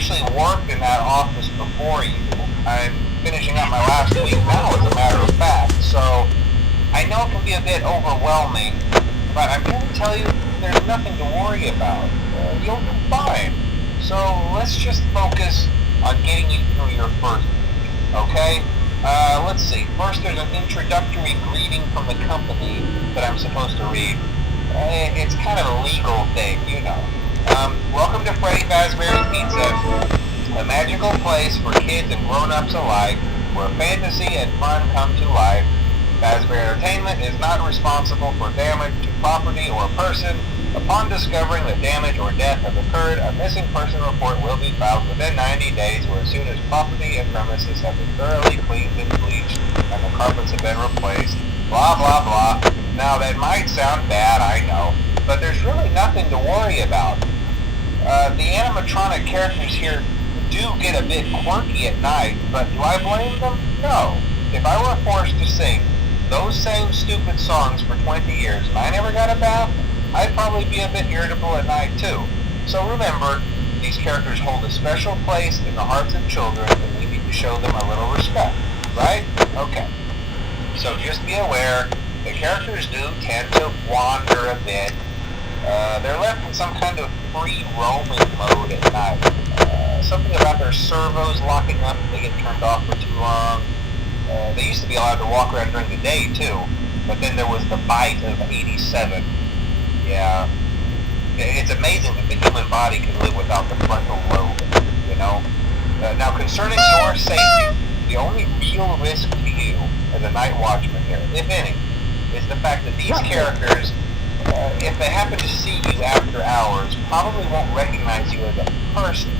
actually worked in that office before you. I'm finishing up my last week now, as a matter of fact, so I know it can be a bit overwhelming, but I'm here to tell you there's nothing to worry about. You'll be fine. So let's just focus on getting you through your first week, okay? Let's see. First, there's an introductory greeting from the company that I'm supposed to read. It's kind of a legal thing, you know. Welcome to Freddy Fazbear's Pizza, a magical place for kids and grown-ups alike, where fantasy and fun come to life. Fazbear Entertainment is not responsible for damage to property or person. Upon discovering that damage or death has occurred, a missing person report will be filed within 90 days or as soon as property and premises have been thoroughly cleaned and bleached and the carpets have been replaced. Blah, blah, blah. Now, that might sound bad, I know, but there's really nothing to worry about. The animatronic characters here do get a bit quirky at night, but do I blame them? No. If I were forced to sing those same stupid songs for 20 years and I never got a bath, I'd probably be a bit irritable at night too. So remember, these characters hold a special place in the hearts of children and we need to show them a little respect, right? Okay. So just be aware, the characters do tend to wander a bit. They're left in some kind of free roaming mode at night. Something about their servos locking up if they get turned off for too long. They used to be allowed to walk around during the day too, but then there was the bite of 87. Yeah, it's amazing that the human body can live without the frontal lobe, you know? Now, concerning your safety, the only real risk to you as a night watchman here, if any, is the fact that these characters, if they happen to see you after hours, probably won't recognize you as a person.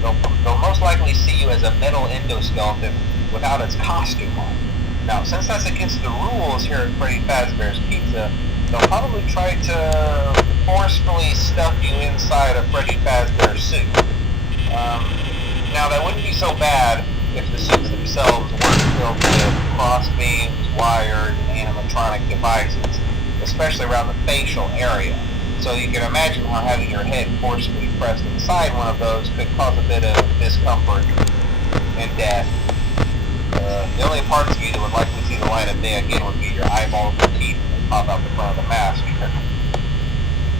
They'll most likely see you as a metal endoskeleton without its costume on. Now, since that's against the rules here at Freddy Fazbear's Pizza, they'll probably try to forcefully stuff you inside a Freddy Fazbear suit. Now, that wouldn't be so bad if the suits themselves weren't filled with cross beams, wires, and animatronic devices, especially around the facial area. So you can imagine how having your head forcibly pressed inside one of those could cause a bit of discomfort and death. The only parts of you that would likely see the light of day again would be your eyeballs and teeth that pop out the front of the mask.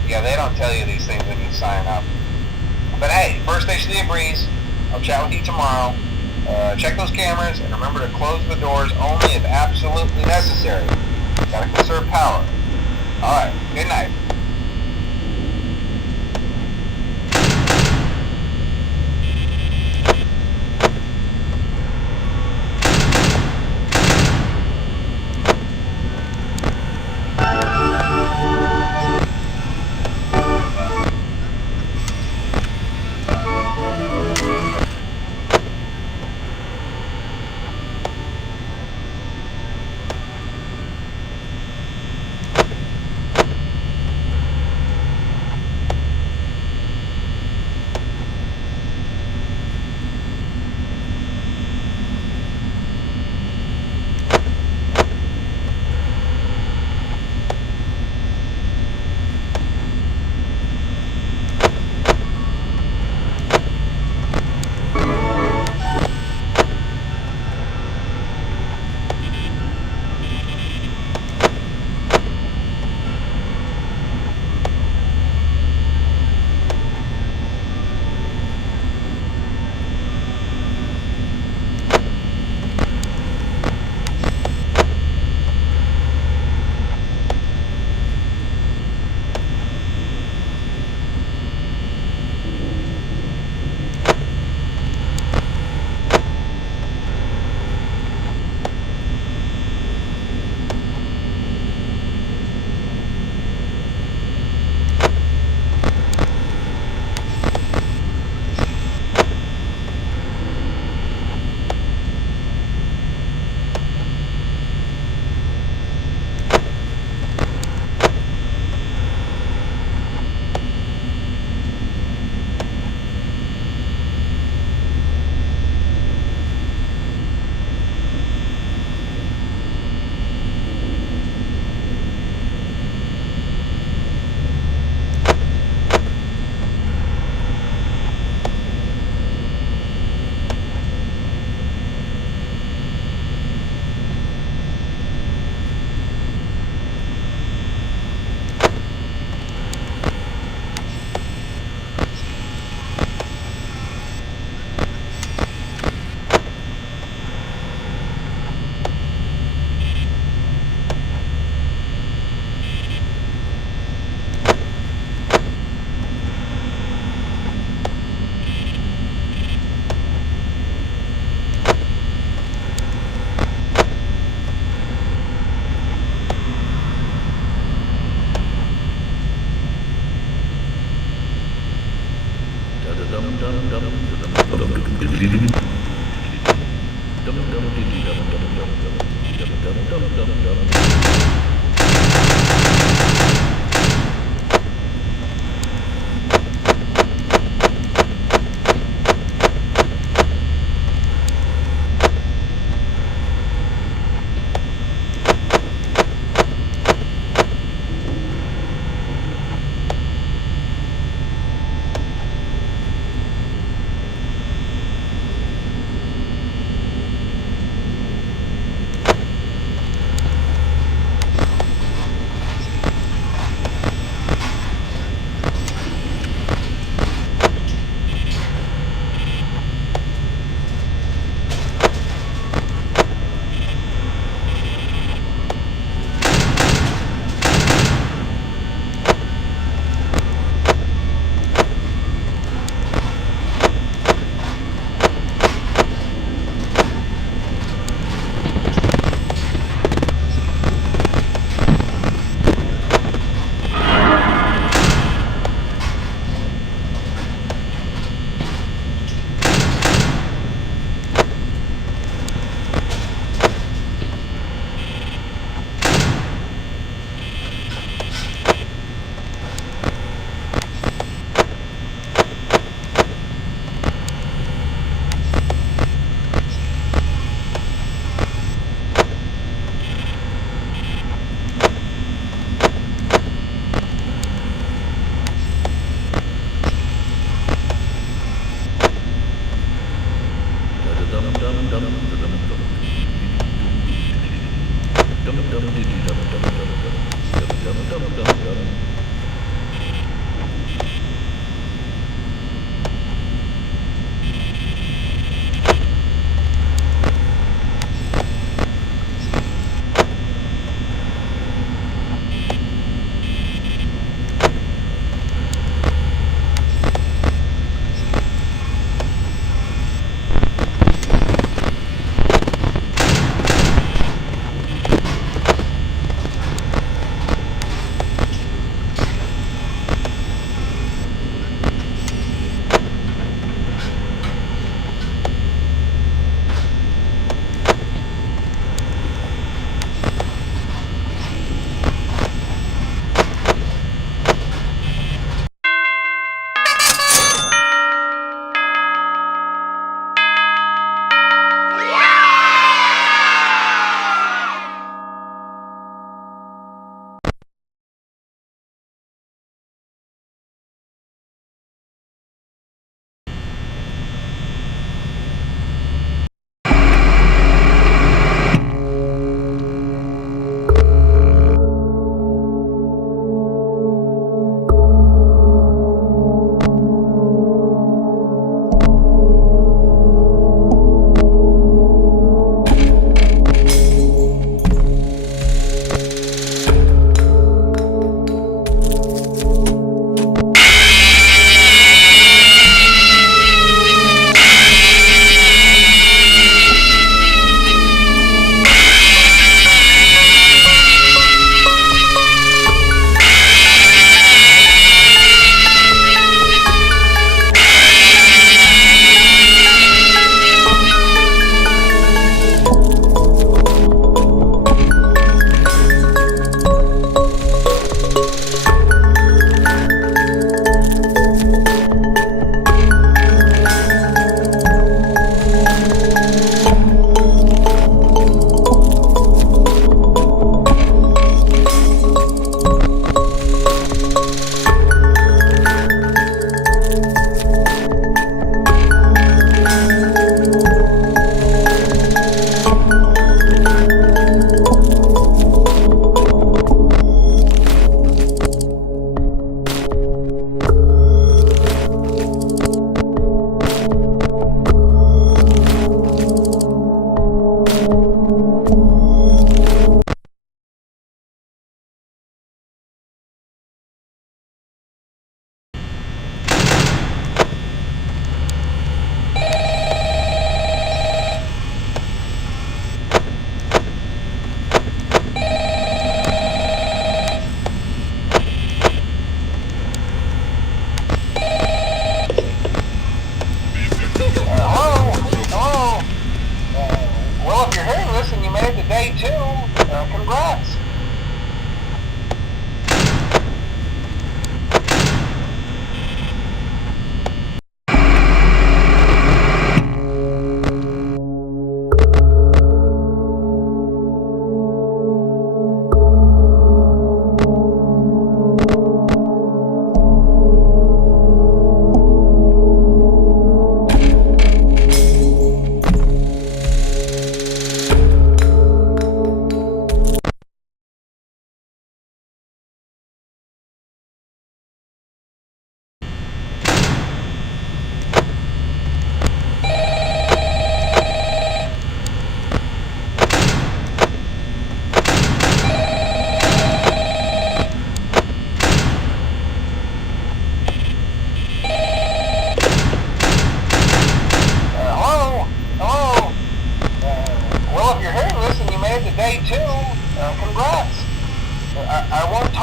Yeah, they don't tell you these things when you sign up. But hey, first station of the breeze. I'll chat with you tomorrow. Check those cameras and remember to close the doors only if absolutely necessary. Gotta conserve power. Alright, good night.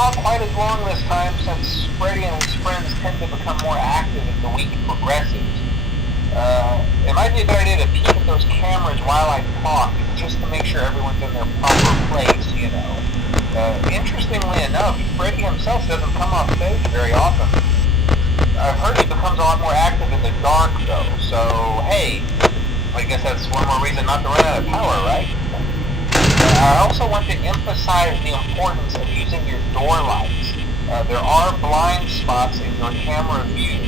talk quite as long this time since Freddy and his friends tend to become more active as the week progresses. It might be a good idea to peek at those cameras while I talk, just to make sure everyone's in their proper place, you know. Interestingly enough, Freddy himself doesn't come off stage very often. I've heard he becomes a lot more active in the dark, though, so hey, I guess that's one more reason not to run out of power, right? I also want to emphasize the importance of using your door lights. There are blind spots in your camera view,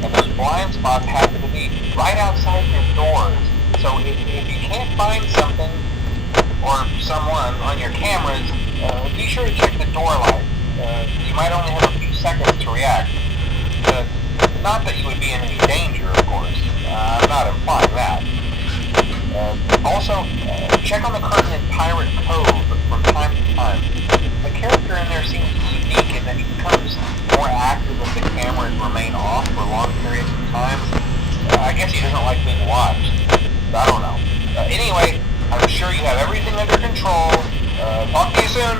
and those blind spots happen to be right outside your doors. So if you can't find something or someone on your cameras, be sure to check the door light. You might only have a few seconds to react. Not that you would be in any danger, of course. I'm not implying that. Also, check on the curtain in Pirate Cove from time to time. The character in there seems unique in that he becomes more active if the cameras remain off for long periods of time. I guess he doesn't like being watched. I don't know. Anyway, I'm sure you have everything under control. Talk to you soon.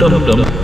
dum dum.